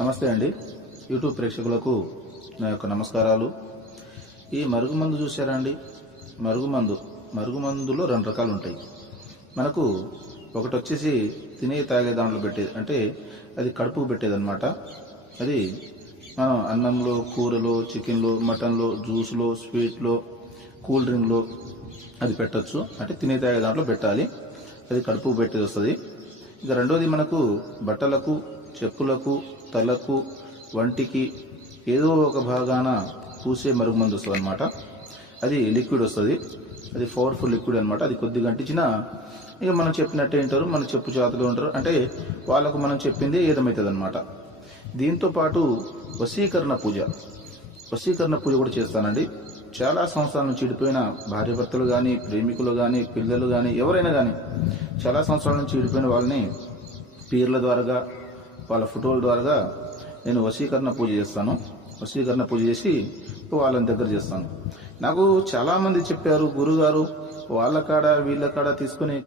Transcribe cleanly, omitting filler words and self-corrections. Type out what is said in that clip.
నమస్తే అండి. యూట్యూబ్ ప్రేక్షకులకు నా యొక్క నమస్కారాలు. ఈ మరుగుమందు చూసారా అండి? మరుగుమందులో రెండు రకాలు ఉంటాయి. మనకు ఒకటి వచ్చేసి తినే తాగే దాంట్లో పెట్టేది, అంటే అది కడుపుకు పెట్టేదన్నమాట. అది మనం అన్నంలో, కూరలో, చికెన్లో, మటన్లో, జ్యూస్లో, స్వీట్లో, కూల్ డ్రింక్లో అది పెట్టచ్చు. అంటే తినే తాగే దాంట్లో పెట్టాలి, అది కడుపుకు పెట్టేది వస్తుంది. ఇక రెండోది మనకు బట్టలకు, చెప్పులకు, తలకు, వంటికి ఏదో ఒక భాగాన పూసే మరుగుమందు వస్తుంది అనమాట. అది లిక్విడ్ వస్తుంది, అది పవర్ఫుల్ లిక్విడ్ అనమాట. అది కొద్దిగా అంటించినా ఇక మనం చెప్పినట్టే వింటారు, మన చెప్పు చేతులు ఉంటారు, అంటే వాళ్ళకు మనం చెప్పింది ఏదమవుతుంది అనమాట. దీంతో పాటు వశీకరణ పూజ కూడా చేస్తానండి. చాలా సంవత్సరాల నుంచి చెడిపోయిన భార్యాభర్తలు కానీ, ప్రేమికులు కానీ, పిల్లలు కానీ, ఎవరైనా కానీ చాలా సంవత్సరాల నుంచి చెడిపోయిన వాళ్ళని పీర్ల ద్వారా, వాళ్ళ ఫోటోల ద్వారా నేను వశీకరణ పూజ చేస్తాను. వశీకరణ పూజ చేసి వాళ్ళని దగ్గర చేస్తాను. నాకు చాలామంది చెప్పారు, గురుగారు వాళ్ళ కాడ వీళ్ళ కాడ తీసుకుని